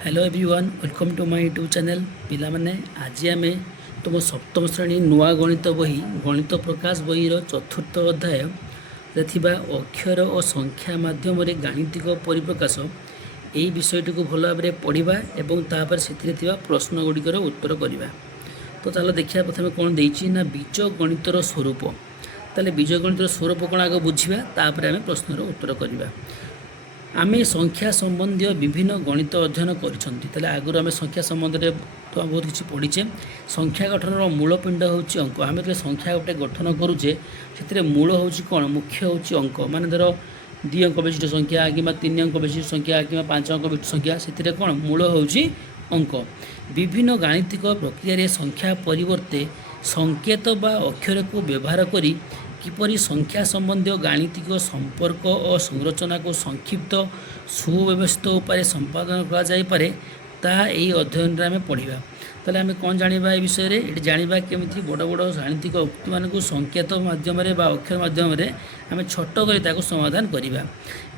Hello everyone welcome to my YouTube channel पिलामाने आज आम तुम सप्तम श्रेणी नुआ गणित बही गणित प्रकाश बहीर चतुर्थ अध्याय रे थिबा अक्षर और संख्या माध्यम गाणितिक परिप्रकाश यही विषयटी को भल भाव पढ़ा एवं तापर से प्रश्न गुड़िकर उत्तर करवा। तो चलो देखिए प्रथम कौन देती ना बीज गणितर स्वरूप। ताले बीज गणितर स्वरूप कौन आगे बुझा तापर आम प्रश्नर उत्तर करवा। आम संख्या संबंधी विभिन्न गणित अध्ययन कर आगुरी आम संख्या संबंध में तो बहुत किसी पढ़ीचे। संख्या गठन मूलपिंड हूँ अंक। आम जो संख्या गोटे गठन करुचे से मूल हूँ कौन मुख्य हूँ अंक। मान धर 2 अंक विशिष्ट संख्या कि 3 अंक विशिष्ट संख्या कि 5 अंक विशिष्ट संख्या से कौन मूल हूँ अंक। विभिन्न गाणितिक प्रक्रिया संख्या परिवर्ते संकेत बा अक्षर को व्यवहार करी किपरि संख्या संबंधी गाणितिक संपर्क और संरचना को संक्षिप्त सुव्यवस्थित उपाय संपादन करा जाय पारे ताहा एही अध्ययन आम पढ़ा। ताले आम कौन जानिबा ए विषय रे एटी जानिबा केमिति बड़ बड़ गाणितिक उक्ति मानक संकेत माध्यम बा अक्षर माध्यम आम छोट कर समाधान करवा।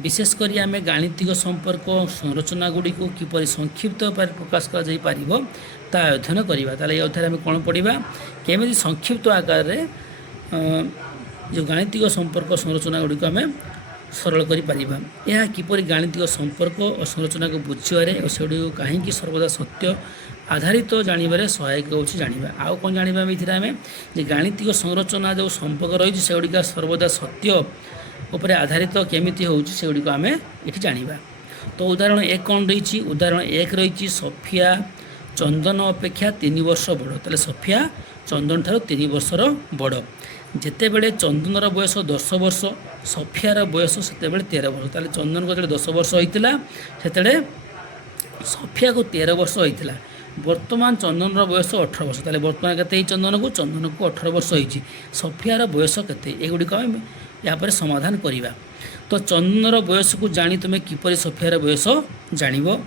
विशेषकर आम गाणितिक संपर्क संरचना गुड़ी को किपरि संक्षिप्त उपाय प्रकाश करा जाय पारिबो ता अध्ययन करवा। ताले ए अध्याय आम कौन पढ़ा केमिति संक्षिप्त आकार रे जो गाणितिक संपर्क संरचना गुड़ी को आम सरल करिपारिबा। यह किपरि गाणितिक संपर्क और संरचना को बुझारे और से कहीं सर्वदा सत्य आधारित तो जानवर सहायक होची जानिबा। आउ कौन जानिबा आम जे गाणितिक संरचना जो संपर्क रही से गुड़िका सर्वदा सत्य उपर आधारित केमिति होची से गुड़िक आम ये जानिबा। तो उदाहरण 1 कौन रही उदाहरण 1 रही सफिया चंदन अपेक्षा 3 वर्ष बड़। ताले सफिया चंदन ठार 3 वर्षर बड़। जितेबले चंदनर बयस 10 वर्ष सफियार बयस से 13 वर्ष। ताले चंदन को 10 वर्ष होता से सफिया को 13 वर्ष होता। वर्तमान चंदनर बयस 18 वर्ष। ताले वर्तमान के चंदन को 18 वर्ष होती। सफियार बयस के युड़िक यापर समाधान करवा। तो चंदनर बयस को जानी तुम्हें किपरि सफियार बयस जानिबो।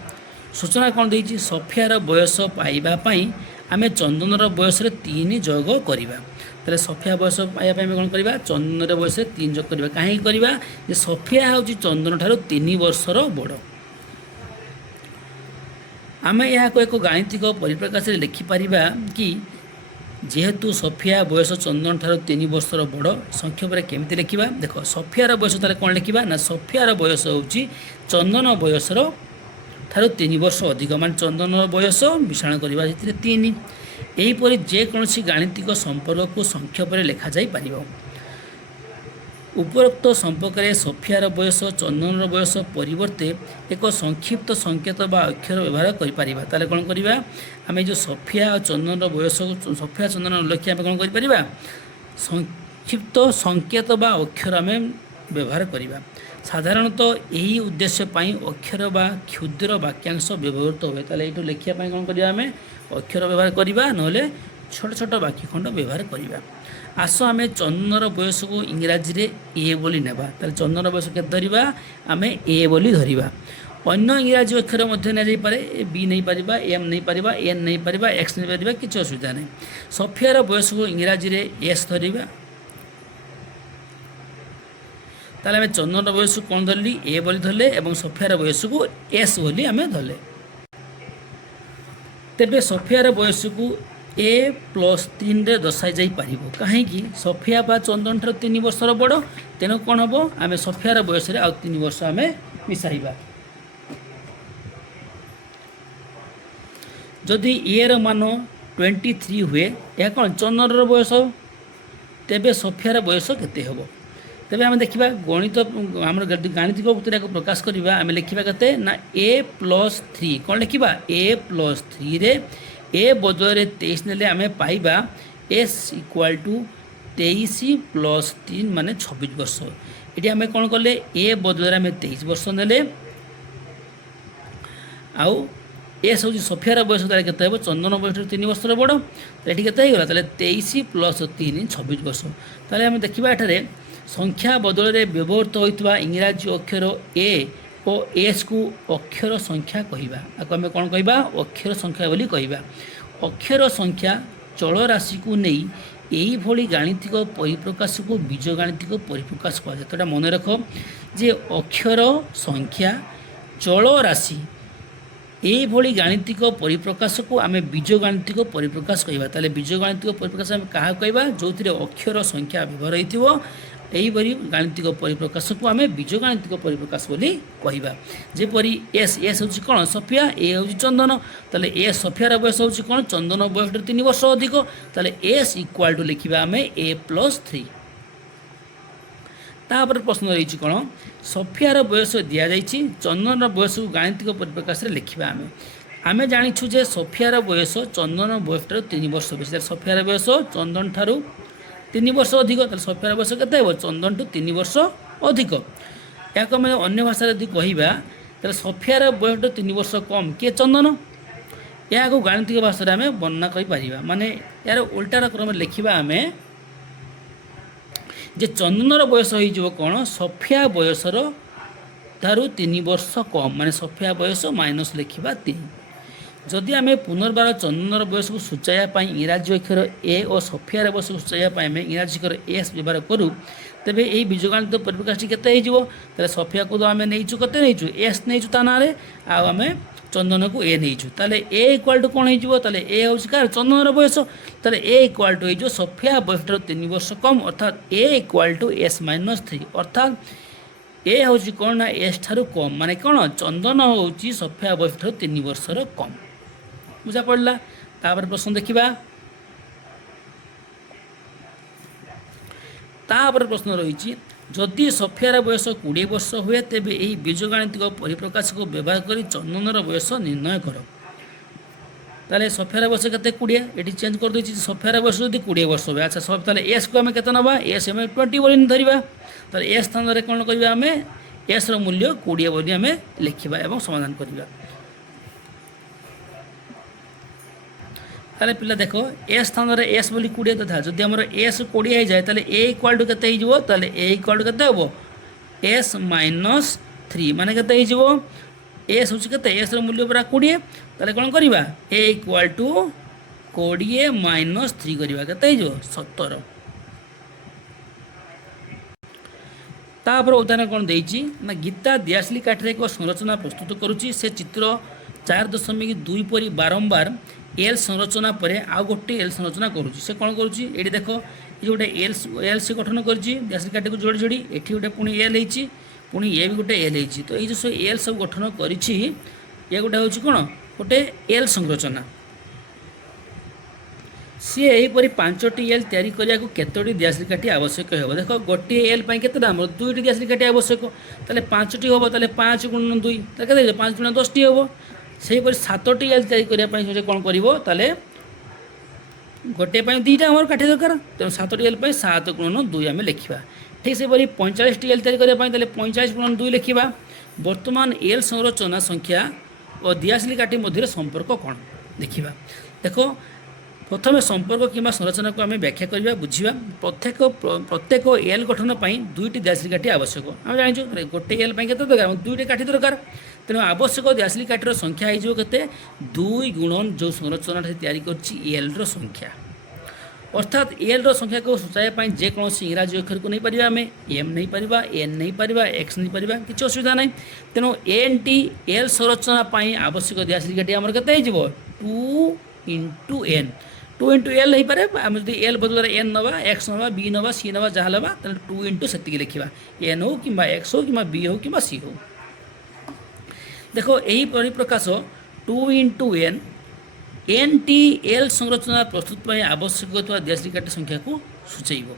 सूचना कौन देती सफियार बयस पाइबापी आम चंदनर बयस 3 जोग करवा। ताले सफिया बयस पाइबा कौन करवा चंदन बयस 3 जोग करवा। कहीं करवा जे सफिया हूँ चंदन ठार 3 वर्षर बड़। आम यहाँ को एक गाणितिक परिप्रकाश लिखिपर कि जेहेतु सफिया बयस चंदन ठार 3 वर्षर बड़ संक्षेप में केमिति लिखा देख सफियार बयस ताले कौन लिखा ना सफियार बयस हूँ चंदन बयसर ठार 3 वर्ष अधिक मान चंदन बयस विषाण करवा 3। यहीपरि जेकोसी गाणितिक संपर्क को संक्षेप में लिखा जाई पारिबो। उपरोक्त संपर्क में सफियार बयस चंदन बयस परिवर्ते एक संक्षिप्त संकेत बा अक्षर व्यवहार करिपारिबा। ताले कौन करवा आम जो सफिया और चंदन बयस सफिया चंदन उल्लेख आम कौन करिपारिबा संक्षिप्त संकेत बा अक्षर आम व्यवहार करवा। साधारणतः यही उद्देश्य पाई अक्षर बा क्षुद्र वाक्यांश व्यवहृत हुए। ताले ये लिखापी कौन करवा आम अक्षर व्यवहार करवा ना छोट छोट वाक्य खंड व्यवहार करवा। आस आम चंदनर बयस को इंग्राजी रे ए बोली नेबा। ताले चंदनर बयस के धरिबा आम ए बोली धरिबा। अन्य इंग्राजी अक्षर मध्य नहीं पारे बी नहीं पारिबा एम नहीं पारिबा एन नहीं पारिबा एक्स नहीं पारिबा किसी असुविधा नहीं। सफियार बयस को इंग्राजी रे एस धरिबा। ताले आम चंदन बयस को कौन धरली ए बोली धरले एवं सफियार बयस को एस बोली आम धरले। तेबे सफियार बयस को a+3 रे दर्शाई जाई पारिबो। कहीं सफिया बा चंदन ठार 3 वर्षर बड़ तेणु कौन हम आम सफियार बयस आउ 3 वर्ष आम मिसाइबा। जदि ए र मान 23 हुए यह कौन चंदन बयस तेबे सफियार बयस केते हबो। तेबे आम देखा गणित आम गाणितिक उत्तर को प्रकाश करवा आम लिखा के ना a+3 कौन लिखा a+3 रे ए बदल 23 ने आम पाइबा एस इक्वाल टू 23 + 3 माने 26 वर्ष। ये आम कौन कले ए बदल आम 23 वर्ष ने आउ एस हूँ सफियार बयस के चंदन बयस 3 वर्षर बड़। ये के 23 + 3 26 वर्ष। ताले आम देखा एठारे संख्या बदल में व्यवहृत होता इंग्राजी अक्षर ए और एस को अक्षर संख्या कहवा। आम कौन कहवा अक्षर संख्या बोली कहवा। अक्षर संख्या चल राशि को नहीं यही भली गाणितिक परिप्रकाश को बीज गाणितिक परिप्रकाश कहुए। तो मन रख जे अक्षर संख्या चल राशि এইଭଳି ଗାଣିତିକ ପରିପ୍ରକାଶକୁ ଆମେ ବୀଜଗାଣିତିକ ପରିପ୍ରକାଶ କହିବା। ତାହେଲେ ବୀଜଗାଣିତିକ ପରିପ୍ରକାଶ ଆମେ କାହାକୁ କହିବା? ଯେଉଁଥିରେ ଅକ୍ଷର ସଂଖ୍ୟା ବ୍ୟବହାର ହୋଇଥିବ। ଏହିପରି ଗାଣିତିକ ପରିପ୍ରକାଶକୁ ଆମେ ବୀଜଗାଣିତିକ ପରିପ୍ରକାଶ ବୋଲି କହିବା। ଯେପରି ଏସ୍ ହେଉଛି କ'ଣ? ସଫିଆ। ଏ ହେଉଛି ଚନ୍ଦନ। ତାହେଲେ ସଫିଆର ବୟସ ହେଉଛି କ'ଣ? ଚନ୍ଦନ ବୟସଠାରୁ 3 ବର୍ଷ ଅଧିକ। ତାହେଲେ ଏସ୍ ଇକ୍ୱାଲ୍ ଟୁ ଲେଖିବା ଆମେ A+3। ତାପରେ ପ୍ରଶ୍ନ ରହିଛି କ'ଣ? ସଫିଆର ବୟସ ଦିଆଯାଇଛି, ଚନ୍ଦନର ବୟସକୁ ଗାଣିତିକ ପରିପ୍ରକାଶରେ ଲେଖିବା। ଆମେ ଜାଣିଛୁ ଯେ ସଫିଆର ବୟସ ଚନ୍ଦନ ବୟସଠାରୁ 3 ବର୍ଷ ବେଶୀ। ତାହେଲେ ସଫିଆର ବୟସ ଚନ୍ଦନ ଠାରୁ 3 ବର୍ଷ ଅଧିକ। ତାହେଲେ ସଫିଆର ବୟସ କେତେ ହେବ? ଚନ୍ଦନଠୁ 3 ବର୍ଷ ଅଧିକ। ଏହାକୁ ଆମେ ଅନ୍ୟ ଭାଷାରେ ଯଦି କହିବା, ତାହେଲେ ସଫିଆର ବୟସଠାରୁ 3 ବର୍ଷ କମ୍ କିଏ? ଚନ୍ଦନ। ଏହାକୁ ଗାଣିତିକ ଭାଷାରେ ଆମେ ବର୍ଣ୍ଣନା କରିପାରିବା। ମାନେ ଏହାର ଓଲଟାର କ୍ରମରେ ଲେଖିବା ଆମେ ଯେ ଚନ୍ଦନର ବୟସ ହୋଇଯିବ କ'ଣ? ସଫିଆ ବୟସର ଠାରୁ 3 ବର୍ଷ କମ୍, ମାନେ ସଫିଆ ବୟସ ମାଇନସ୍ ଲେଖିବା 3। ଯଦି ଆମେ ପୁନର୍ବାର ଚନ୍ଦନର ବୟସକୁ ସୂଚାଇବା ପାଇଁ ଇଂରାଜୀ ଅକ୍ଷର ଏ ଓ ସଫିଆର ବୟସକୁ ସୂଚାଇବା ପାଇଁ ଆମେ ଇଂରାଜୀ ଅକ୍ଷର ଏସ୍ ବ୍ୟବହାର କରୁ, ତେବେ ଏହି ବୀଜଗାଣିତ ପରିପ୍ରକାଶଟି କେତେ ହେଇଯିବ? ତାହେଲେ ସଫିଆକୁ ତ ଆମେ ନେଇଛୁ, କେତେ ନେଇଛୁ? ଏସ୍ ନେଇଛୁ ତା ନାଁରେ, ଆଉ ଆମେ ଚନ୍ଦନକୁ ଏ ନେଇଛୁ। ତାହେଲେ ଏ ଇକ୍ୱାଲ୍ ଟୁ କ'ଣ ହେଇଯିବ? ତାହେଲେ ଏ ହେଉଛି କାହାର? ଚନ୍ଦନର ବୟସ। ତାହେଲେ ଏ ଇକ୍ୱାଲ୍ ଟୁ ହେଇଯିବ ସଫିଆ ବୟସଠାରୁ 3 ବର୍ଷ କମ୍, ଅର୍ଥାତ୍ ଏ ଇକ୍ୱାଲ୍ ଟୁ S-3। ଅର୍ଥାତ୍ ଏ ହେଉଛି କ'ଣ? ନା ଏସ୍ ଠାରୁ କମ୍। ମାନେ କ'ଣ? ଚନ୍ଦନ ହେଉଛି ସଫିଆ ବୟସଠାରୁ 3 ବର୍ଷର କମ୍। ବୁଝା ପଡ଼ିଲା? ତାପରେ ପ୍ରଶ୍ନ ଦେଖିବା। ତାପରେ ପ୍ରଶ୍ନ ରହିଛି, ଯଦି ସଫିଆର ବୟସ 20 ବର୍ଷ ହୁଏ, ତେବେ ଏହି ବୀଜଗାଣିତିକ ପରିପ୍ରକାଶକୁ ବ୍ୟବହାର କରି ଚନ୍ଦନର ବୟସ ନିର୍ଣ୍ଣୟ କର। ତାହେଲେ ସଫିଆର ବୟସ କେତେ? 20। ଏଠି ଚେଞ୍ଜ କରିଦେଇଛି, ସଫିଆର ବୟସ ଯଦି 20 ବର୍ଷ ହୁଏ। ଆଚ୍ଛା, ତାହେଲେ ଏସ୍କୁ ଆମେ କେତେ ନେବା? ଏସ୍ ଆମେ 20 ବୋଲି ଧରିବା। ତାହେଲେ ଏସ୍ ସ୍ଥାନରେ କ'ଣ କରିବା? ଆମେ ଏସ୍ର ମୂଲ୍ୟ 20 ବୋଲି ଆମେ ଲେଖିବା ଏବଂ ସମାଧାନ କରିବା। ତାହେଲେ ପିଲା ଦେଖ, ଏସ୍ ସ୍ଥାନରେ ଏସ୍ ବୋଲି 20 ତଥା ଯଦି ଆମର ଏସ୍ 20 ହେଇଯାଏ, ତାହେଲେ ଏ ଇକ୍ୱାଲ୍ ଟୁ କେତେ ହେଇଯିବ? ତାହେଲେ ଏ ଇକ୍ୱାଲ୍ ଟୁ କେତେ ହେବ? S-3। ମାନେ କେତେ ହେଇଯିବ? ଏସ୍ ହେଉଛି କେତେ? ଏସ୍ର ମୂଲ୍ୟ ପୁରା 20। ତାହେଲେ କ'ଣ କରିବା? ଏ ଇକ୍ୱାଲ୍ ଟୁ 20 - 3 କରିବା। କେତେ ହେଇଯିବ? 17। ତାପରେ ଉଦାହରଣ କ'ଣ ଦେଇଛି ନା, ଗୀତା ଦିଆସିଲି କାଠରେ ଏକ ସଂରଚନା ପ୍ରସ୍ତୁତ କରୁଛି। ସେ ଚିତ୍ର 4.2 ପରି ବାରମ୍ବାର ଏଲ୍ ସଂରଚନା ପରେ ଆଉ ଗୋଟିଏ ଏଲ୍ ସଂରଚନା କରୁଛି। ସେ କ'ଣ କରୁଛି? ଏଠି ଦେଖ, ଏ ଗୋଟେ ଏଲ୍ ସେ ଗଠନ କରିଛି ଦିଆସିଲି କାଠିକୁ ଯୋଡ଼ି ଯୋଡ଼ି। ଏଠି ଗୋଟେ ପୁଣି ଏଲ୍ ହେଇଛି, ପୁଣି ଏ ବି ଗୋଟେ ଏଲ୍ ହେଇଛି। ତ ଏଇ ଯେଉଁ ସବୁ ଏଲ୍ ସବୁ ଗଠନ କରିଛି, ଏ ଗୋଟେ ହେଉଛି କ'ଣ? ଗୋଟେ ଏଲ୍ ସଂରଚନା। ସିଏ ଏହିପରି 5ଟି ଏଲ୍ ତିଆରି କରିବାକୁ କେତୋଟି ଦିଆସିଲି କାଠି ଆବଶ୍ୟକ ହେବ? ଦେଖ, ଗୋଟିଏ ଏଲ୍ ପାଇଁ କେତେଟା? ଆମର 2ଟି ଦିଆସିଲି କାଠି ଆବଶ୍ୟକ। ତାହେଲେ 5ଟି ହେବ। ତାହେଲେ 5 × 2, ତାହେଲେ କେତେ ହେଇଯିବ? 5 × 10ଟି ହେବ। ସେହିପରି 7ଟି ଏଲ୍ ତିଆରି କରିବା ପାଇଁ ସେ କ'ଣ କରିବ? ତାହେଲେ ଗୋଟିଏ ପାଇଁ 2ଟା ଆମର କାଠି ଦରକାର, ତେଣୁ 7ଟି ଏଲ୍ ପାଇଁ 7 × 2 ଆମେ ଲେଖିବା। ଠିକ୍ ସେହିପରି 45ଟି ଏଲ୍ ତିଆରି କରିବା ପାଇଁ ତାହେଲେ 45 × 2 ଲେଖିବା। ବର୍ତ୍ତମାନ ଏଲ୍ ସଂରଚନା ସଂଖ୍ୟା ଓ ଦିଆସିଲି କାଠି ମଧ୍ୟରେ ସମ୍ପର୍କ କ'ଣ ଦେଖିବା। ଦେଖ, ପ୍ରଥମେ ସମ୍ପର୍କ କିମ୍ବା ସଂରଚନାକୁ ଆମେ ବ୍ୟାଖ୍ୟା କରିବା, ବୁଝିବା। ପ୍ରତ୍ୟେକ ଏଲ୍ ଗଠନ ପାଇଁ 2ଟି ଦିଆସିଲି କାଠି ଆବଶ୍ୟକ। ଆମେ ଜାଣିଛୁ ଗୋଟେ ଏଲ୍ ପାଇଁ କେତେ ଦରକାର? 2ଟି କାଠି ଦରକାର। ତେଣୁ ଆବଶ୍ୟକ ଦିଆସିଲି କାଠିର ସଂଖ୍ୟା ହେଇଯିବ କେତେ? 2 ଗୁଣନ ଯେଉଁ ସଂରଚନାଟା ତିଆରି କରିଛି ଏଲ୍ର ସଂଖ୍ୟା। ଅର୍ଥାତ୍ ଏଲ୍ର ସଂଖ୍ୟାକୁ ସୂଚାଇବା ପାଇଁ ଯେକୌଣସି ଇଂରାଜୀ ଅକ୍ଷରକୁ ନେଇପାରିବା। ଆମେ ଏମ୍ ନେଇପାରିବା, ଏନ୍ ନେଇପାରିବା, ଏକ୍ସ ନେଇପାରିବା, କିଛି ଅସୁବିଧା ନାହିଁ। ତେଣୁ ଏନ୍ଟି ଏଲ୍ ସଂରଚନା ପାଇଁ ଆବଶ୍ୟକ ଦିଆସିଲି କାଠି ଆମର କେତେ ହେଇଯିବ? 2 × n। 2 × l ହେଇପାରେ। ଆମେ ଯଦି ଏଲ୍ ବଦଳରେ ଏନ୍ ନେବା, ଏକ୍ସ ନେବା, ବି ନେବା, ସି ନେବା, ଯାହା ନେବା, ତାହେଲେ 2 × ସେତିକି ଲେଖିବା। ଏନ୍ ହେଉ କିମ୍ବା ଏକ୍ସ ହେଉ କିମ୍ବା ବି ହେଉ କିମ୍ବା ସି ହେଉ। ଦେଖ, ଏହି ପରିପ୍ରକାଶ 2 × n ଏନ୍ଟି ଏଲ୍ ସଂରଚନା ପ୍ରସ୍ତୁତ ପାଇଁ ଆବଶ୍ୟକ ଥିବା ଦିଆସିଲି କାଠି ସଂଖ୍ୟାକୁ ସୂଚାଇବ।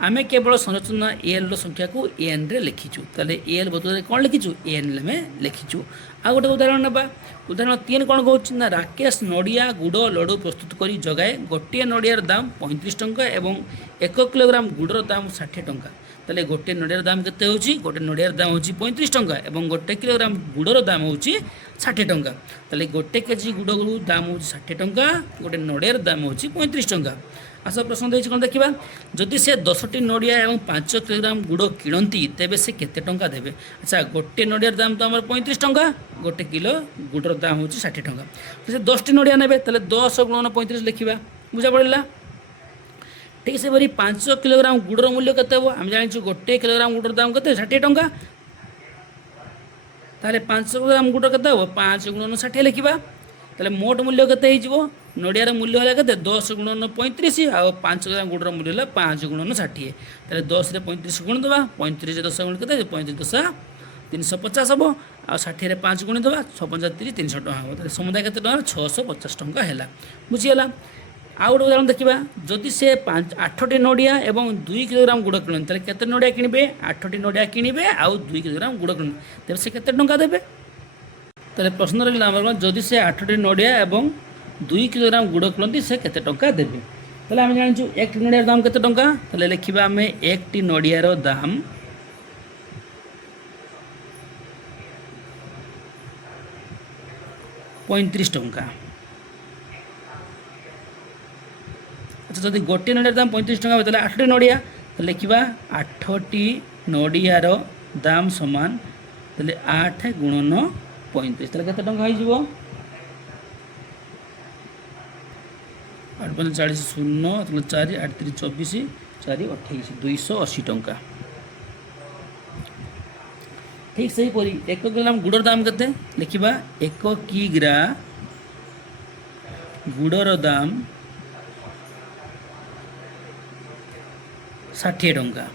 ଆମେ କେବଳ ସଂରଚନା ଏଲ୍ର ସଂଖ୍ୟାକୁ ଏନ୍ରେ ଲେଖିଛୁ। ତାହେଲେ ଏଲ୍ ବଦଳରେ କ'ଣ ଲେଖିଛୁ? ଏନ୍ ଆମେ ଲେଖିଛୁ। ଆଉ ଗୋଟେ ଉଦାହରଣ ନେବା। ଉଦାହରଣ 3 କ'ଣ କହୁଛି ନା, ରାକେଶ ନଡ଼ିଆ ଗୁଡ଼ ଲଡ଼ୁ ପ୍ରସ୍ତୁତ କରି ଜଗାଏ। ଗୋଟିଏ ନଡ଼ିଆର ଦାମ 35 ଟଙ୍କା ଏବଂ 1 କିଲୋଗ୍ରାମ ଗୁଡ଼ର ଦାମ 60 ଟଙ୍କା। ତାହେଲେ ଗୋଟିଏ ନଡ଼ିଆର ଦାମ କେତେ ହେଉଛି? ଗୋଟେ ନଡ଼ିଆର ଦାମ ହେଉଛି 35 ଟଙ୍କା ଏବଂ 1 କିଲୋଗ୍ରାମ ଗୁଡ଼ର ଦାମ ହେଉଛି 60 ଟଙ୍କା। ତାହେଲେ 1 କେଜି ଗୁଡ଼ର ଦାମ ହେଉଛି 60 ଟଙ୍କା, ଗୋଟେ ନଡ଼ିଆର ଦାମ ହେଉଛି 35 ଟଙ୍କା। ଆସ ପ୍ରଶ୍ନ ଦେଇଛି କ'ଣ ଦେଖିବା। ଯଦି ସେ 10ଟି ନଡ଼ିଆ ଏବଂ 5 କିଲୋଗ୍ରାମ ଗୁଡ଼ କିଣନ୍ତି, ତେବେ ସେ କେତେ ଟଙ୍କା ଦେବେ? ଆଚ୍ଛା, ଗୋଟିଏ ନଡ଼ିଆର ଦାମ ତ ଆମର 35 ଟଙ୍କା, 1 କିଲୋ ଗୁଡ଼ର ଦାମ ହେଉଛି 60 ଟଙ୍କା। ସେ 10ଟି ନଡ଼ିଆ ନେବେ, ତାହେଲେ 10 × 35 ଲେଖିବା। ବୁଝା ପଡ଼ିଲା? ଠିକ୍ ସେପରି 5 କିଲୋଗ୍ରାମ ଗୁଡ଼ର ମୂଲ୍ୟ କେତେ ହେବ? ଆମେ ଜାଣିଛୁ 1 କିଲୋଗ୍ରାମ ଗୁଡ଼ର ଦାମ କେତେ? 60 ଟଙ୍କା। ताले 500 ग्राम गुड़ केते हो 5 गुणन 60 लिखिबा ताले मोट मूल्य केते हिजबो नडियार मूल्य होला केते 10 गुणन 35 आ 5 ग्राम गुड़र मूल्य होला 5 गुणन 60 ताले 10 रे 35 गुण दबा 35 रे 10 गुण केते 35 10 350 हबो आ 60 रे 5 गुण दबा 635 300 टका हबो ताले समुदाय केते टका 650 टका हैला बुझी हैला आ गोटे उदाहरण देखा जदि से 8टी नड़िया और 2 किलोग्राम गुड़ किणते केते नड़िया किणवे 8टी नड़िया किणवे आउ 2 किलोग्राम गुड़ किणवे तेज से केते टंका देबे ताले प्रश्न रहा जदि से 8टी नड़िया और 2 किलोग्राम गुड़ किणती से केते टंका देबे ताले आम जानिछु एक नड़ियार दाम केते टंका ताले लिखिबा आमे एक टी नड़ियार दाम 35 टंका। अच्छा जदि गोटे नड़ियार दाम 35 टंका होता है 8टी नड़िया तो लिखा 8टी नड़ियार दाम समान ताले 8 गुणन 35 ताले केते टंका हो 8 5 40 शून्य 4 8 3 24 4 28 280 टंका। ठीक सही परी 1 किलोग्राम गुड़र दाम केते लिखा 1 किग्रा गुड़र दाम 60 टंका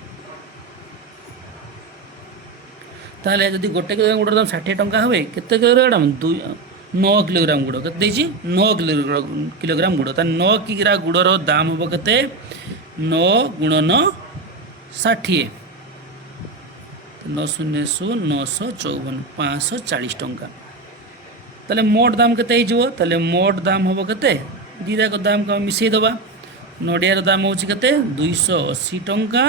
ताले जदि गोटे किलोग्राम गुड़ दाम 60 टंका हुए केते किलोग्राम 9 किलोग्राम गुड़ केते 9 किलोग्राम गुड़ 9 किग्रा गुड़र दाम हम केते 9 गुणन 60 9 शून्य 954 540 टंका ताले मोट दाम केते ताले मोट दाम हम केते दीदा को दाम को मिसई दबा नड़ियार दाम हूँ के 280 टंका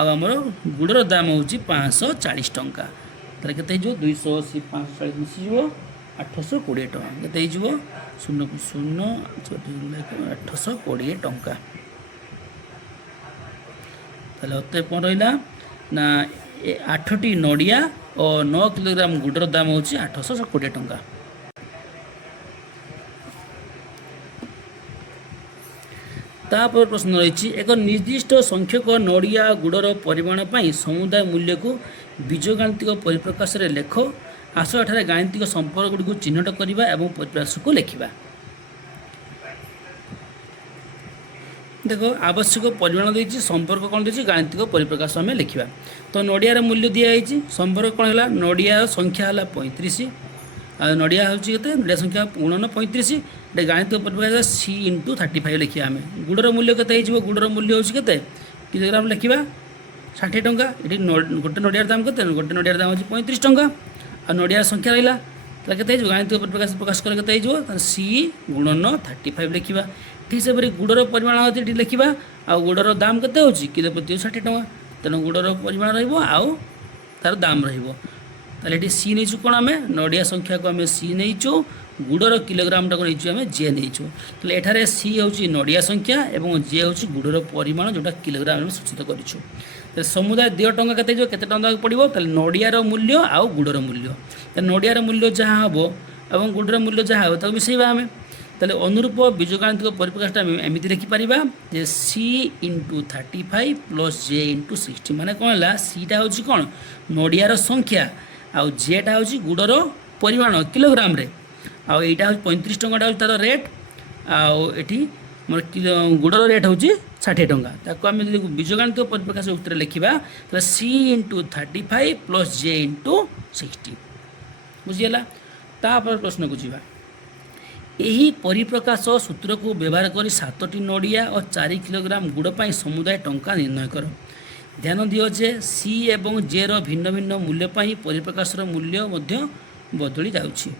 आमर गुड़र दाम हूँ 540 टंका ताले केते 280 540 मिसी 820 टंका केते 0 0 820 टंका ताले अत कौन रहा ना 8टी नड़िया और 9 किलोग्राम गुड़र दाम हूँ 820 टंका। तापर प्रश्न रही एक निर्दिष्ट संख्यक नड़िया गुड़र परिमाण पर समुदाय मूल्य को बीजगाणितिक परिप्रकाश में लेख आस एठार गाणितिक संपर्क गुड़ी को चिन्हट करवा और परिप्रकाश को लिखा देखो आवश्यक परिमाण देती संपर्क कौन देती गाणितिक परिप्रकाश आम लिखा तो नड़ियार मूल्य दिखाई संपर्क कौन है नड़िया संख्या है 35 नड़िया हूँ नड़िया संख्या गुणन 35 गाणितिक परिप्रकाश सी इंटू 35 लिखा आम गुड़र मूल्य के गुड़र मूल्य हूँ के किलोग्राम लिखा 60 टंका ये गोटे नड़ियार दाम के गोटे नड़ियार दाम हूँ 35 टंका आ नड़ियार संख्या रहा तो के गाणितिक परिप्रकाश प्रकाश कर सी गुणन 35 लिखा ठीक से गुड़र परिमाण ये लिखा आ गुड़र दाम के किलो प्रति 60 टंका तेणु गुड़र परिमाण रहा तार दाम रही सी नहीं कौन आम नड़िया संख्या को आम सी नहीं गुड़र किलोग्राम टाक नहीं आम जे नहीं एठार सी हूँ नड़िया संख्या और जे हूँ गुड़र परिमाण जोटा किलोग्राम सूचित करूँ समुदाय 2 टंका के टंका पड़ो नड़ियार मूल्य आउ गुड़र मूल्य नड़ियार मूल्य जहाँ हम और गुड़र मूल्य जहाँ हो मिसेबा आम ताले अनुरूप बीजगाणितिक परिप्रकाश एमती लिखिपर जे सी इंटू 35 प्लस जे इंटू 60 माने कौन है सीटा हूँ कौन नड़ियार संख्या आउ जेटा हूँ गुड़र परिमाण किलोग्राम रे आउ यहाँ हूँ 35 टंका तार रेट आउ एटी मोर गुड़र रेट हूँ 60 टंका ताको आम बीजगाणितिक परिप्रकाश उत्तर लिखा तो सी इंटू 35 प्लस जे इंटू 60 बुझीगला तापर प्रश्न को जीवा यही परिप्रकाश सूत्र को व्यवहार कर 7टी नड़िया और 4 किलोग्राम गुड़ पर समुदाय टंका निर्णय कर ध्यान दियो जे सी एवं जे रो भिन्न भिन्न मूल्य पर परिप्रकाशर मूल्य बदली जाउछि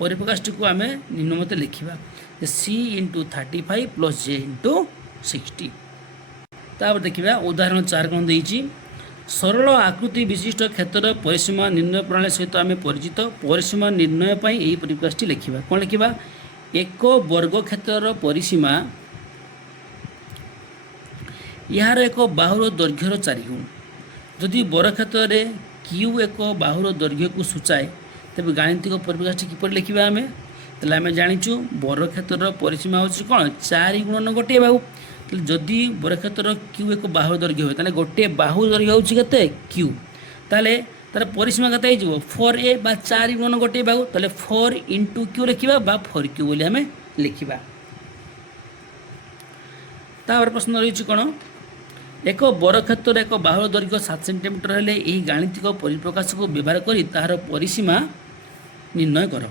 परिप्रकाशटी को आम निम्नमते लिखा सी इंटू 35 प्लस जे इंटू 60 तापर देखा उदाहरण 4 कौन देती सरल आकृति विशिष्ट क्षेत्र परिसीमा निर्णय प्रणाली सहित आम परिचित परिसीमा निर्णय पर यही परिप्रकाशटी लिखा कौन लिखा एक वर्ग क्षेत्र परिसीमा यार एक बाहुर दैर्घ्यर 4 गुण जदि बर क्षेत्र में क्यू एक बाहुर दैर्घ्य को सूचाए तेज गाणितिक परिप्रकाशटी किपर लिखा आम तेल आम जाचु बर क्षेत्र परिसीमा हूँ कौन 4 गुणन गोटे बाहु जदि बर क्षेत्र क्यू एक बाहुर दैर्घ्य हुए गोटे बाहु दैर्घ्य हूँ के क्यू ताले तार परिसीमा केते हो 4a बा 4 गुणन गोटे बाहु ताले 4 इंटू क्यू लिखा बा 4q बोली आम लिखा। तापर प्रश्न रही कौन एक बरक्षेत्र एक बाहुर दैर्घ्य 7 सेंटीमीटर हेले यही गाणितिक परिप्रकाश को व्यवहार करी तार परिसीमा निर्णय कर।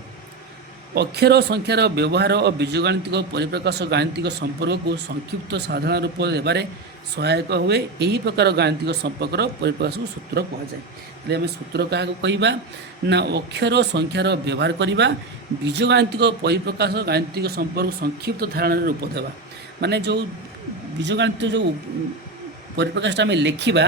अक्षर और संख्यार व्यवहार और बीजगणितिक परिप्रकाश गाणितिक संपर्क को संक्षिप्त साधारण रूप देवारे सहायक हुए। यही प्रकार गाणितिक संपर्कर परिप्रकाश को सूत्र कहुए। आम सूत्र क्या कहवा ना अक्षर और संख्यार व्यवहार करवा बीजगणितिक परिप्रकाश गाणितिक संपर्क संक्षिप्त धारणा रूप देवा माने जो बीजगणित जो परिप्रकाशटा आम लिखा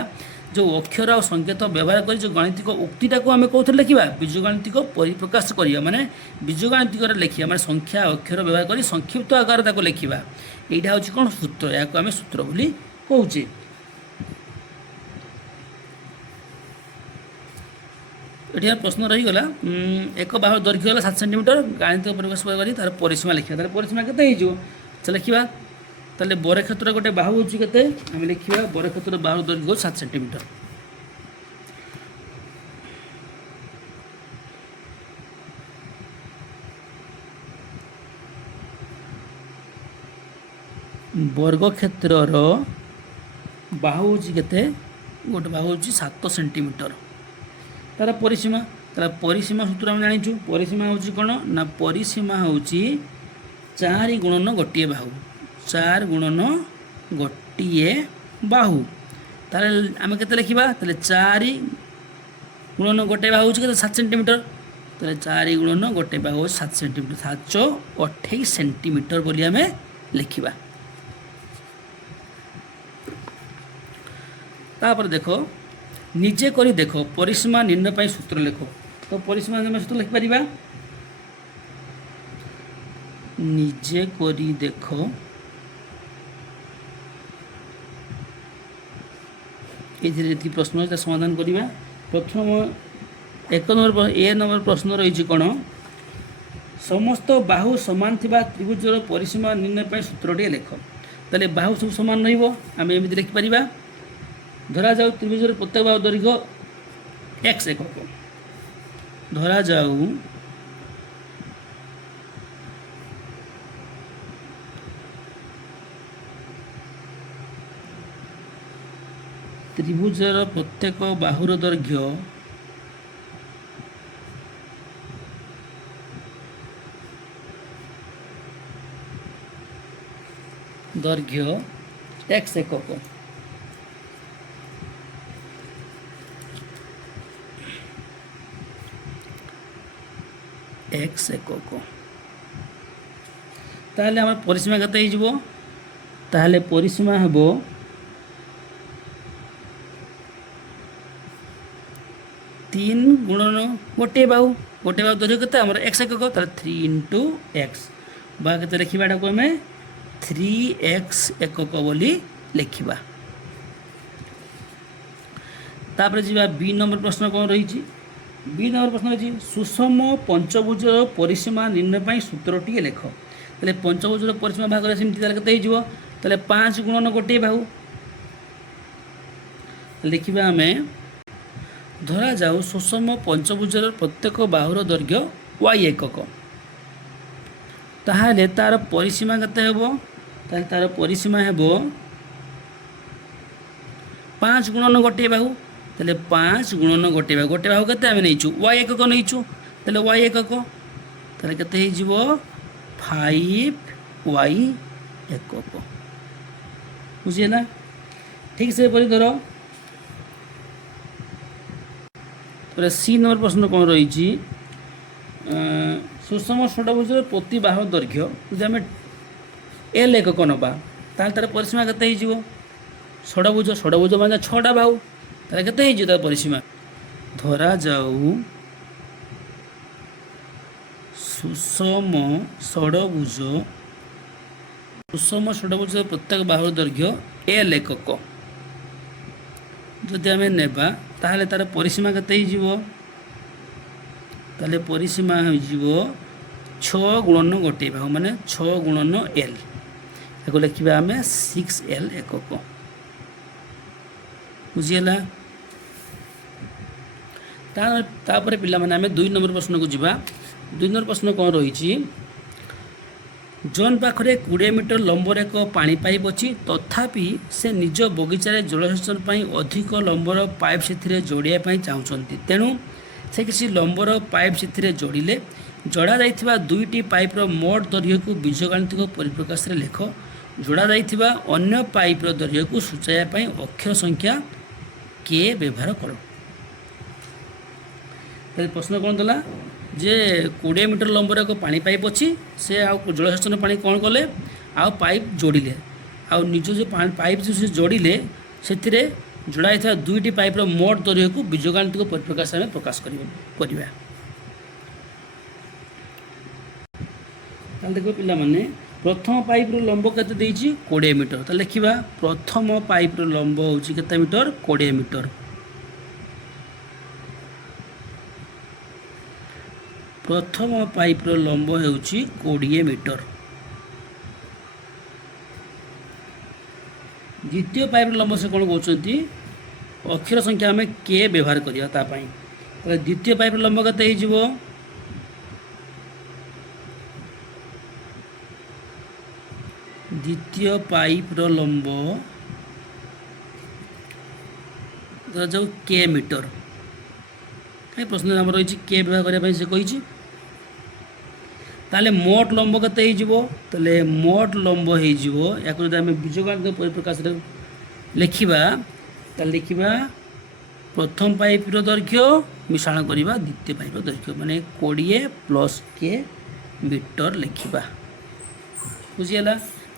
जो अक्षर और संकेत व्यवहार कर जो गणितिक उक्तिटा को आम कौन लिखा बीजगणितिक परिप्रकाश करिया माने बीजगणितिक लिखा माने संख्या अक्षर व्यवहार कर संक्षिप्त आकार ताको लिखा यहाँ हूँ कौन सूत्र या आम सूत्र बोली कौचे। ये प्रश्न रहीगला एक बाहु दैर्घ्य 7 सेंटीमीटर गाणितिक परिप्रकाश कर तार परिसीमा लिखा तार परिसीमा केते हो लिखा ताले बरक्षेत्र गोटे बाहु होची केते हम लिखिबा बरक्षेत्र बाहु दैर्घ्य 7 सेंटीमीटर। वर्गक्षेत्रर बाहु होची केते गोटे बाहु होची 7 सेंटीमीटर तार परिसीमा सूत्र हम जानिछु परिसीमा होची कोन ना परिसीमा होची 4 गुणन गोटे बाहु 4 गुणन गोटे बाहु ताले आम के लिखा ताले 4 गुणन गोटे बाहु होची 7 सेंटीमीटर ताले 4 गुणन गोटे बाहु 7 सेंटीमीटर 728 सेंटीमीटर बोली आम लिखा। तापर देखो निजे करी देखो परिसीमा निर्णय पाई सूत्र लिखो तो परिसीमा निर्णय सूत्र लिख पारिबा निजे करी देखो ये प्रश्न समाधान करवा। प्रथम 1 नंबर ए नंबर प्रश्न रही कौन समस्त बाहु सामान थिबा त्रिभुजर परिसीमा निर्णय पाई सूत्रटी लिख ताले बाहु सब सामान रहिबो आम एमती लिखिपर धरा जाऊ त्रिभुजर प्रत्येक बाहु दैर्घ्य x एकक धरा जाऊ त्रिभुजर प्रत्येक बाहुर दैर्घ्य x एकक x एकक ताहले आम परिसीमा केते हो ताहले परिसीमा हेबो 3 गुणन गोटे बाहु दैर्घ्य केते हमर x एकक ताहले 3 इंटू x बा केते लिखिबाटा को आम 3x एकक बोली लिखिबा। तापर जीवा बी नंबर प्रश्न कौन रही बी नंबर प्रश्न रही सुषम पंचभुजर परिसीमा निर्णय पाई सूत्रटी लिख ताले पंचभुजर परिसीमा भाग केते हो ताले 5 गुणन गोटे बाहु लिखिबा आम धरा जाऊ सुषम पंचभुजर प्रत्येक बाहुर दैर्घ्य y एकक ताहले तार परिसीमा केते हेबो ताहले तार परिसीमा हेबो 5 गुणन गोटे बाहु ताले 5 गुणन गोटे बाहु केते आमे नैचु y एकक नैचु ताले y एकक ताले केते हे जिवो 5y एकक बुझिला ठीक से परि धरो। तो सी नंबर प्रश्न कौन रही सुषम षडभुजर प्रति बाहु दैर्घ्य यदि आम एल एकक नवा तार परिसीमा केते हो षडभुज माने 6टा बाहु तार केते हो तार परिसीमा धरा जाऊ सुषम षडभुज प्रत्येक बाहु दैर्घ्य एल एकक जदि आम नेबा ताहले तार परिसीमा केते हो ताहले परिसीमा हो 6 गुणन गोटे बाहु माने 6 गुणन एल याको लिखिबा आम 6l एकक बुझीला। तापर पिला माने आमे 2 नंबर प्रश्न को जिबा 2 नंबर प्रश्न कौन रही जॉन पाखरे 20 मीटर लंबर एक पानी पाइप अच्छी तथापि से निज बगीचार जलसेचन पर अधिक लंबर पाइप से जोड़ाई चाहते तेणु से किसी लंबर पाइप से जोड़िले जोड़ा जाइथिबा 2टी पाइपर मोट दैर्घ्य को बीजगणितिक परिप्रकाश रे लेख जोड़ा जाइथिबा अन्य पाइपर दैर्घ्य को सूचाइबा अक्षर संख्या के व्यवहार करो। प्रश्न कौन देला जे 20 मीटर लंबर एक पानी पाइप अच्छी से जलसेचन पानी कौन कले पाइप जोड़िले निज जो पाइप जो जोड़िले से जोड़ाई 2टी पाइपर मोट दैर्घ्य को बीजगणितिक परिप्रकाश में प्रकाश करिबा। देखो पिला माने प्रथम पाइप लंब केते देइछि 20 मीटर तो लिखिबा प्रथम पाइप लंब होछि केते मीटर 20 मीटर। प्रथम पाइप लंब होछि 20 मीटर। द्वितीय पाइप लंब से कौन कहते अक्षर संख्या आम के व्यवहार करिया ता पई तो द्वितीय पाइप लंब केते हिजिवो द्वितीय पाइप लंब जो के मीटर कहीं प्रश्न आम रही के व्यवहार करने से कही ताले मोट लंब केते हिजिवो ताले मोट लंब हिजिवो याको जदि आमे बीजगणितिक परिप्रकाश रे लिखिबा ताले लिखिबा प्रथम पाइप रो दैर्घ्य मिश्रण करिबा द्वितीय पाइप रो दैर्घ्य माने 20 प्लस के मीटर लिखिबा बुझियला।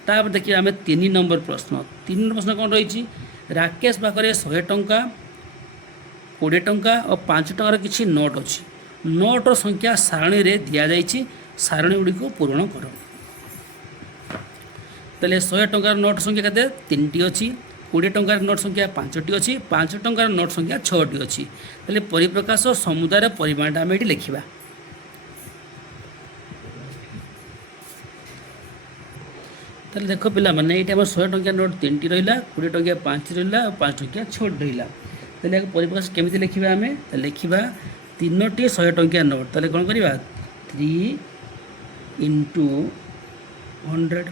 तापर देखिए आमे 3 नंबर प्रश्न 3 नंबर प्रश्न कौन रही राकेश पाखरे 100 टंका 20 टंका और 5 टंकार किसी नोट अच्छी नोट संख्या सारणी रे दिया जाइछि सारणी गुड़ी को पूरण कर ताले 100 टंकार नोट संख्या केते 3टी अच्छी 20 टंकार नोट संख्या 5टी अच्छी 5 टंकार नोट संख्या 6टी अच्छी ताले परिप्रकाश समुदाय परिमाण आम ये लिखा। ताले देख पिला माने ये 100 टंकिया नोट 3टी रहा 20 टंकिया 5 रहा और 5 टंकिया 6 रहा ताले परिप्रकाश केमिति लिखिबा आमे लिखिबा 3टी 100 टंकिया नोट ताले कोन करिबा 3 इंटू 100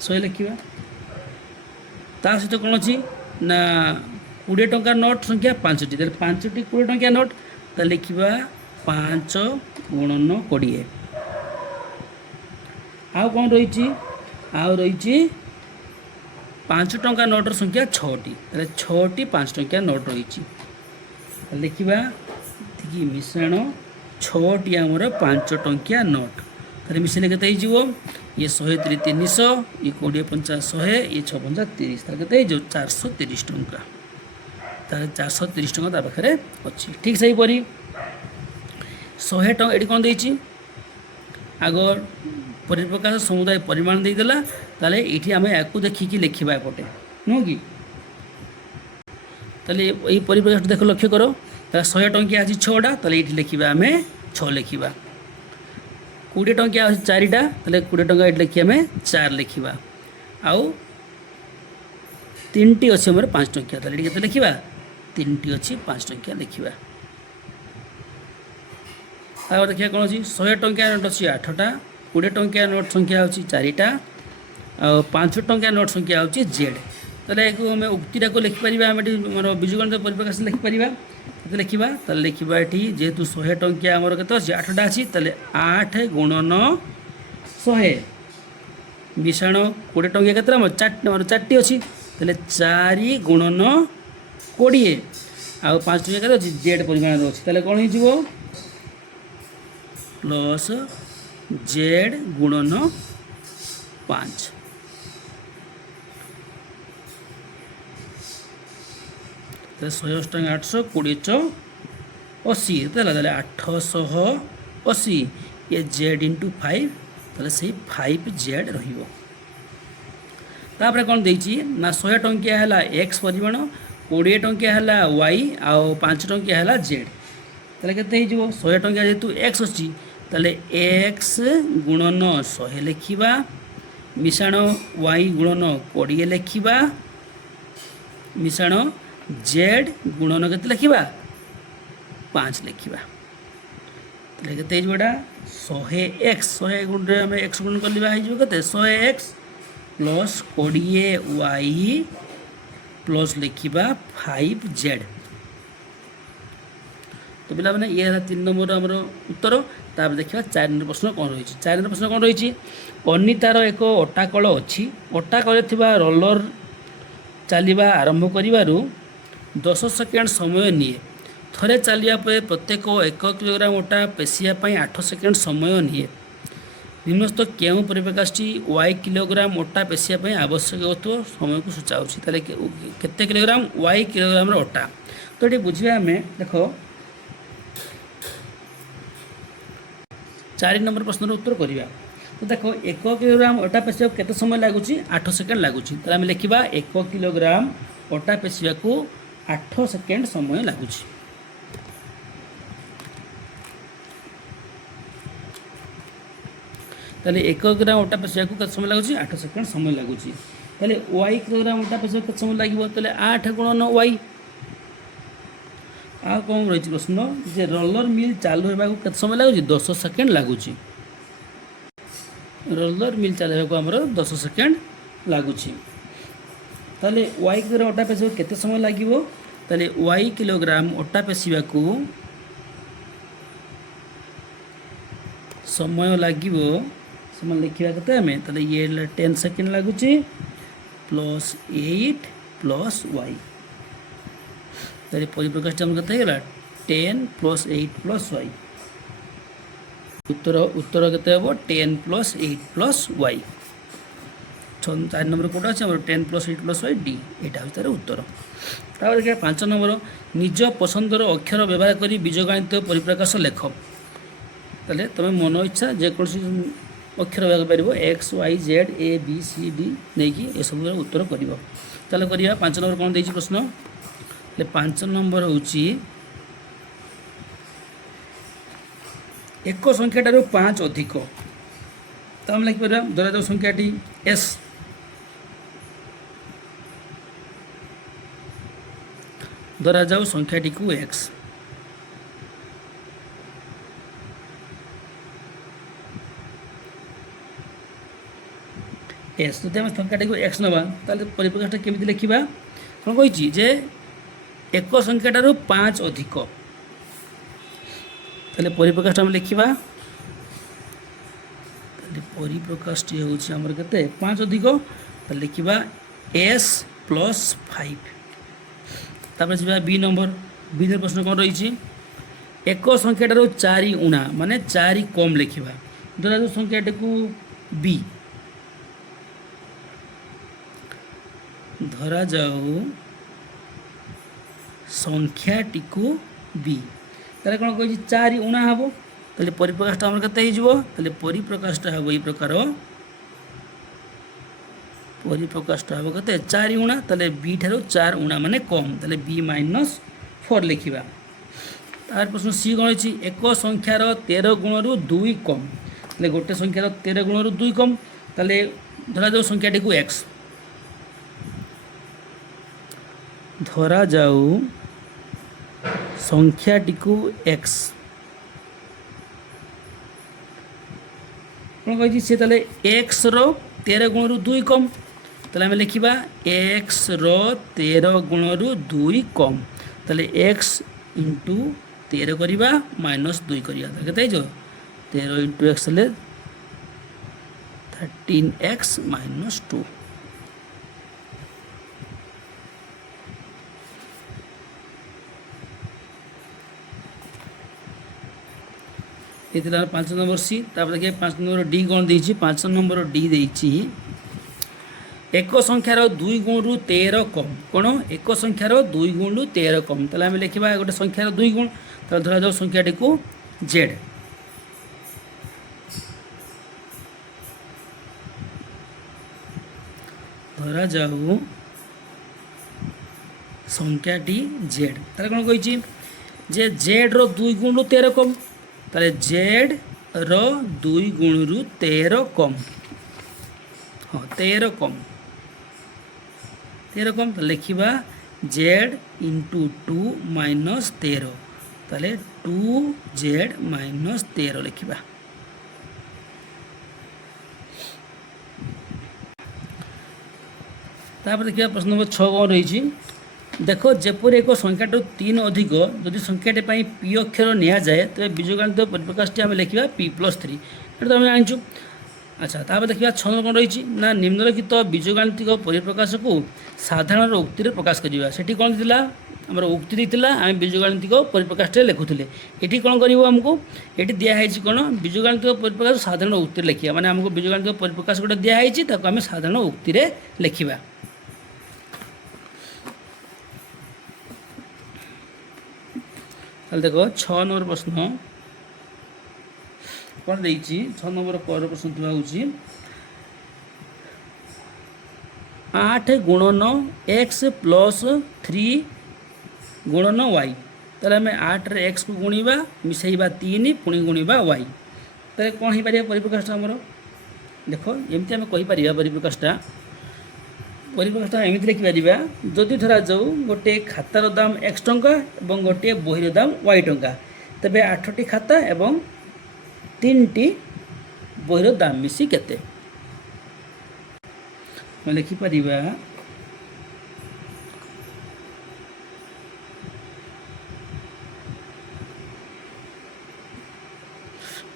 100 लिखा ता सहित कौन अच्छी ना 20 टंका नोट संख्या 5टी 5टी 20 टंकिया नोट तो लिखा 5 गुणन 20 आउ कौन रही आउ रही 5 टंका नोटर संख्या 6टी 6टी 5 टंकिया नोट रही लिखा मिश्रण 6टी आमर 5 टंकिया नोट तारे मिसेले केते हिजिवो ये 100 3 300 ये 20 50 100 ये 6 50 30 तारे केते हिजो 430 टंका तारे 430 टंका ता पाखरे अछि ठीक सही परी 100 टंका एडी कोन देछि आगर परिप्रकाश समुदाय परिमाण दे देला ताले एठी हमें याकू देखि कि लिखिबा एपटे नो कि ताले एई परिप्रकाश देखो लक्ष्य करो ताले 100 टंकिया अछि 6टा ताले एठी लिखिबा हमें 6 लिखिबा 20 टंकिया अछि 4टा ताले 20 टंका एठी लिखि हमें 4 लिखिबा आउ 3टी अछि हमर 5 टंकिया ताले एठी केते लिखिबा 3टी अछि 5 टंकिया लिखिबा। आ देखिया कोन अछि 100 टंकिया नोट अछि 8टा 20 टंकिया नोट संख्या अछि 4टा और 5 टंकिया नोट संख्या अछि जेड ताले को हमें उक्तिटा को लिखि परिबा हम एठी हमर बीजगणित परिप्रकाश लिखि परिबा केते लिखिबा ताले लिखिबा एठी जेहेतु 100 टंकिया हमर केते अछि 8टा अछि ताले 8 गुणन 100 मिश्रण 20 टंकिया केते हमर 4टी अछि ताले 4 गुणन 20 आ 5 टंकिया केते अछि जेड परिमाण अछि ताले कोन हि जिवो प्लस जेड गुणन 5 100 800 20 80 ताले 880 ये जेड इंटू 5 ताले से 5 जेड रहिबो तापर कौन देछि ना 100 टंकिया हला एक्स परिमाण 20 टंकिया हला वाई आ 5 टंकिया हला जेड ताले केते हि जिवो 100 टंकिया जेतु एक्स अछि ताले एक्स गुणन 100 लिखिबा मिश्रण वाई गुणन 20 लिखिबा मिश्रण जेड गुणन केते लिखिबा 5 लिखा के जोड़ा 100x 100 गुणे आम एक्स गुण करवा के 100x प्लस 20y प्लस लिखा 5z। तो पिला मैंने ये 3 नंबर आमर उत्तर। तापर देखा 4 नंबर प्रश्न कौन रही। 4 नंबर प्रश्न कौन रही। अनितार एक अटाकल अच्छी अटाकल रोलर चलवा आरंभ करू 10 सेकेंड समय निए। थरे चलिया प्रत्येक 1 किलोग्राम अटा पेशियापाई 8 सेकेंड समय निए। निम्नस्थ क्यों परिप्रकाशटी y किलोग्राम अटा पेशियापाई आवश्यक होता समय को सूचाऊँ। केते किलोग्राम y किलोग्राम अटा। तो ये बुझा आम देख 4 नंबर प्रश्न उत्तर करवा। तो देख 1 किलोग्राम अटा पेशिया केते समय लगुच 8 सेकेंड लगुच। तो आम लिखा 1 किलोग्राम अटा पेशिया को 8 सेकेंड समय लगुच। ताले 1 ग्राम अटा पेशिया को समय लगुच 8 सेकेंड समय लगुच। ताले y किलोग्राम अटा पेशिया केते समय लगे। ताले 8 गुणन y। आ कौन रही प्रश्न जे रोलर मिल चालू होगा केते समय लगुच 10 सेकेंड लगुच। रोलर मिल चालू होगा आमर 10 सेकेंड लगुच। ताले y किलोग्राम अटा पेशिया केते समय लगे। ताले y किलोग्राम अटा पेशिया को समय लगे समय लिखा के आम ताले ये 10 सेकेंड लगुच प्लस 8 प्लस y। तारे परिप्रकाश आम के 10 plus 8 plus y। Uttar Uttar के 10 प्लस 8 प्लस y। 4 नंबर कौटा अच्छे 10 प्लस 8 प्लस y डी यहाँ तार उत्तर। तापर देखिए 5 नंबर निज पसंदर अक्षर व्यवहार कर बीजगणित परिप्रकाश लेख। ताले तुम मन इच्छा जेकोसी अक्षर व्यवहार कर X Y Z A B C D नहीं ये सब उत्तर कर। चलो करिया 5 नंबर कौन देती प्रश्न। 5 नंबर हूँ एक संख्याटार 5 अधिक। तो आम लिखिपर धरा संख्याटी एस धरा जाऊ संख्याटी को एक्स। एस जो आम संख्याटी को एक्स नवा परिप्रकाशटा केमी लिखा कौन कही जे एक संख्याटार 5 अधिक। ताले परिप्रकाशटा आम लिखा परिप्रकाशटी होमर के 5 अधिक लिखा एस प्लस 5। तापर जी बी नंबर बी नंबर प्रश्न कौन रही एक संख्याटार 4 ऊणा माने 4 कम लिखा। धरा जो संख्याटी को बी धरा जाऊ संख्याटी को बी ताले कौन कही 4 ऊणा हम ताले परिप्रकाशटा आम के परिप्रकाशटा हम ये प्रकार परिप्रकाशटा हम के 4 ऊणा ताले बी ठार 4 ऊणा माने कम ताले बी -4 लिखा। तार प्रश्न सी कौन अच्छी एक संख्यार 13 गुणरु 2 कम ताले गोटे संख्यार 13 गुणरु 2 कम ताले धरा जाऊ संख्याटी को एक्स धरा जाऊ संख्याटी को एक्स कौन कही सी ताले एक्स रो 13 गुणरु 2 कम ताले आम लिखा एक्स रो 13 गुणरु 2 कम ताले एक्स इंटू 13 करवा -2 करवा के 13 इंटू एक्स 13x -2। ये 5 नंबर सी। देखिए 5 नंबर डी कौन दे 5 नंबर डी देती एक संख्यार 2 गुण 13 कम कौन एक संख्यार 2 गुण 13 कम ताले आम लिखा गोटे संख्यार 2 गुण धरा जाऊ संख्याटी को जेड धरा जाऊ संख्याटी जेड ताले कौन कही जे जेड रो 2 गुण 13 कम ताले जेड रो 2 गुण रु 13 कम। हाँ 13 कम तो लिखा जेड इंटू 2 -13 ताले 2z माइनस 13 लिखा। तापर देखिए प्रश्न नंबर 6 कौन रही। देख जेपर एक संख्या 3 अधिक जदि संख्याटे पी अक्षर नि जाए तेज बीजगणित परिप्रकाश आम लिखा p+3 ये तो आम जाचु। अच्छा तापर देखिए 6 नंबर कौन रही ना निम्नलिखित बीजगणितिक परिप्रकाश को साधारण उक्ति प्रकाश करवा। से कौन थी आम उक्ति देता आम बीजगणितिक परिप्रकाश लिखुले। ये कौन करमको ये दिखाई कौन बीजगणितिक परिप्रकाश साधारण उक्ति लिखा माने आमको बीजगणितिक परिप्रकाश गोटे दिखाई आम साधारण उक्ति लिखा। देख 6 नंबर प्रश्न कौन देखिए 6 नंबर पर प्रश्न हूँ 8 गुणन x प्लस 3 गुणन y। ताले आम 8 रे x को गुणा मिसेबा 3 पुणी गुणा y ताले कौन हो पार परिप्रकाश आमर। देख एमती आम कहीपर परिप्रकाशटा एमती लिखिपर जदि धरा जाऊ गोटे खातार दाम x टंका और गोटे बहीर दाम y टंका तेरे 8टी खाता एवं 3टी बहीर दाम मिसी केते लिखिपर।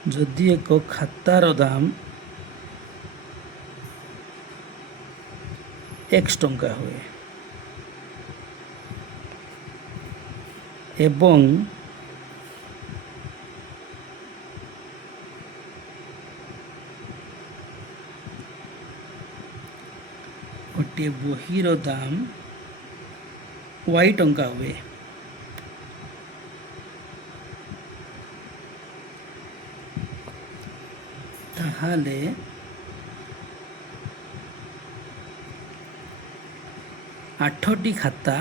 जदि एक खातार दाम x टंका हुए एवं गोटे बहीर दाम y टंका हुए ताहाले 8टी खाता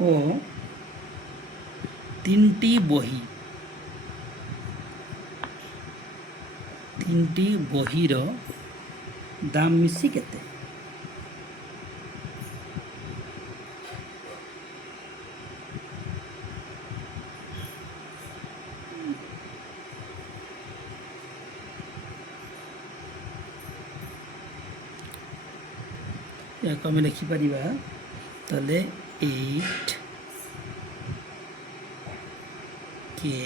और 3टी बही 3टी बहीर दाम मिसी केते। या आम लिखिपर ताले 8 के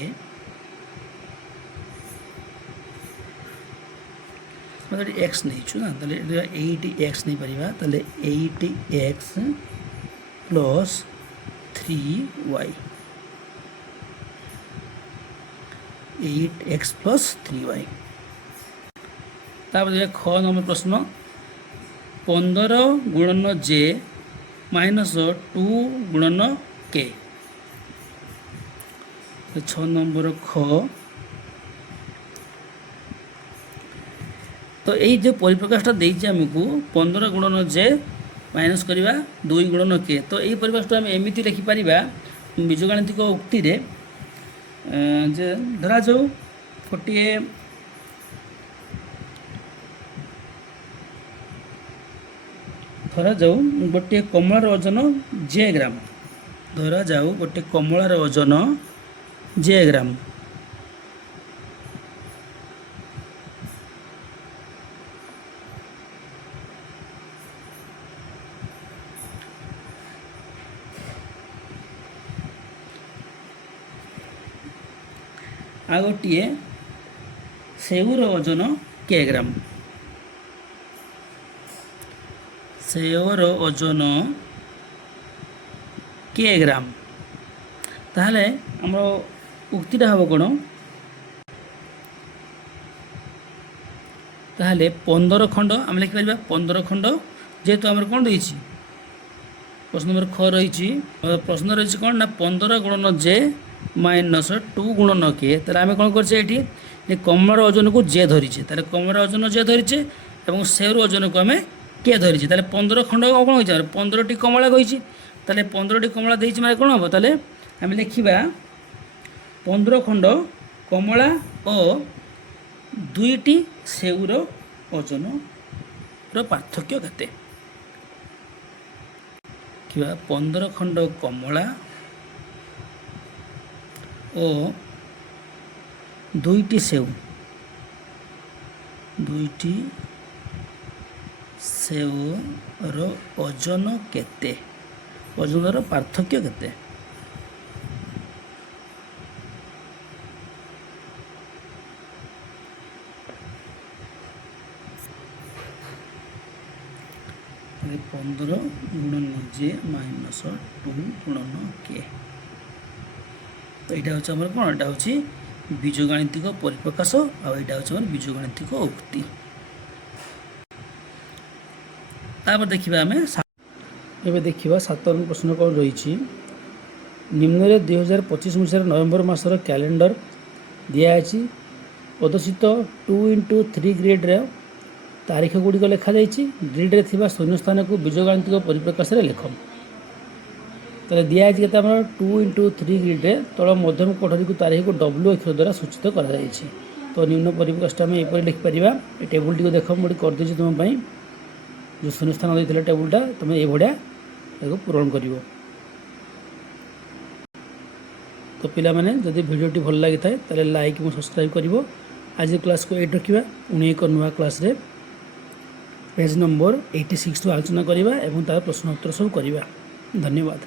मतलब एक्स नहीं छु ना ताले 8x नहीं पारिबा ताले 8x plus 3y 8x plus 3y। तापर 6 नंबर प्रश्न 15 गुणन j माइनस 2 गुणन k। 6 नंबर ख तो यही जो परिप्रकाशटा देती आमको 15 गुणन जे माइनस करवा 2 गुणन के तो यही परिप्रकाशटा आम एमती लिखिपर बीजगणितिक उक्ति जे धरा जाऊ गोटे धरा जाऊ गोटे कमलार ओजन जे ग्राम धरा जाऊ गोटे कमलार ओजन जे ग्राम आ गोटे सेऊर ओजन के ग्राम सेऊर ओजन के ग्राम ताहले हमरो उक्तिटा हम कौन ताहले 15 खंड आम लिखिपर 15 खंड जेहेतु आम कौन रही प्रश्न नंबर ख रही प्रश्न रही कौन ना 15 गुणन जे माइनस 2 गुणन के ताले आम कौन कर कमलार ओजन को जे धरीचे ताले कमलार ओजन जे धरीचे और सेर ओजन को आम के धरीचे ताले 15 खंड कौन हो 15टी कमला कही ताले 15टी कमला देती माने कौन हम ताले आम लिखा 15 खंड कमला और 2टी सेऊर ओजन पार्थक्य केते ଦେଖିବା 15 ଖଣ୍ଡ କମଳା ଓ 2ଟି ସେଉ, 2ଟି ସେଉର ଓଜନ କେତେ? ଓଜନର ପାର୍ଥକ୍ୟ କେତେ? ତାହେଲେ 15 ଗୁଣନ J ମାଇନସ୍ 2 ଗୁଣନ K। ତ ଏଇଟା ହେଉଛି ଆମର କ'ଣ? ଏଇଟା ହେଉଛି ବୀଜଗାଣିତିକ ପରିପ୍ରକାଶ, ଆଉ ଏଇଟା ହେଉଛି ଆମର ବୀଜଗାଣିତିକ ଉକ୍ତି। ତାପରେ ଦେଖିବା ଆମେ ଏବେ ଦେଖିବା 7 ନମ୍ବର ପ୍ରଶ୍ନ କ'ଣ ରହିଛି। ନିମ୍ନରେ 2025 ମସିହାର ନଭେମ୍ବର ମାସର କ୍ୟାଲେଣ୍ଡର ଦିଆଯାଇଛି। ପ୍ରଦର୍ଶିତ 2x3 ଗ୍ରିଡ୍ର ତାରିଖ ଗୁଡ଼ିକ ଲେଖାଯାଇଛି। ଗ୍ରିଡ୍ରେ ଥିବା ଶୂନ୍ୟସ୍ଥାନକୁ ବୀଜଗାଣିତିକ ପରିପ୍ରକାଶରେ ଲେଖ। ତାହେଲେ ଦିଆଯାଇଛି କେତେ ଆମର 2x3 ଗ୍ରିଡ୍ରେ ତଳ ମଧ୍ୟମ କୋଠରୀକୁ ତାରିଖକୁ W ଅକ୍ଷର ଦ୍ୱାରା ସୂଚିତ କରାଯାଇଛି। ତ ନିମ୍ନ ପରିପ୍ରକାଶଟା ଆମେ ଏପରି ଲେଖିପାରିବା। ଏ ଟେବୁଲଟିକୁ ଦେଖ, ମୁଁ ଏଠି କରିଦେଇଛି ତୁମ ପାଇଁ। ଯେଉଁ ଶୂନ୍ୟସ୍ଥାନ ଦେଇଥିଲା ଟେବୁଲଟା ତୁମେ ଏଇଭଳିଆ ତାକୁ ପୂରଣ କରିବ। ତ ପିଲାମାନେ ଯଦି ଭିଡ଼ିଓଟି ଭଲ ଲାଗିଥାଏ ତାହେଲେ ଲାଇକ୍ ଏବଂ ସବସ୍କ୍ରାଇବ୍ କରିବ। ଆଜି କ୍ଲାସ୍କୁ ଏଇଠି ରଖିବା। ପୁଣି ଏକ ନୂଆ କ୍ଲାସ୍ରେ ପେଜ୍ ନମ୍ବର 86ଠୁ ଆଲୋଚନା କରିବା ଏବଂ ତା'ର ପ୍ରଶ୍ନ ଉତ୍ତର ସବୁ କରିବା। ଧନ୍ୟବାଦ।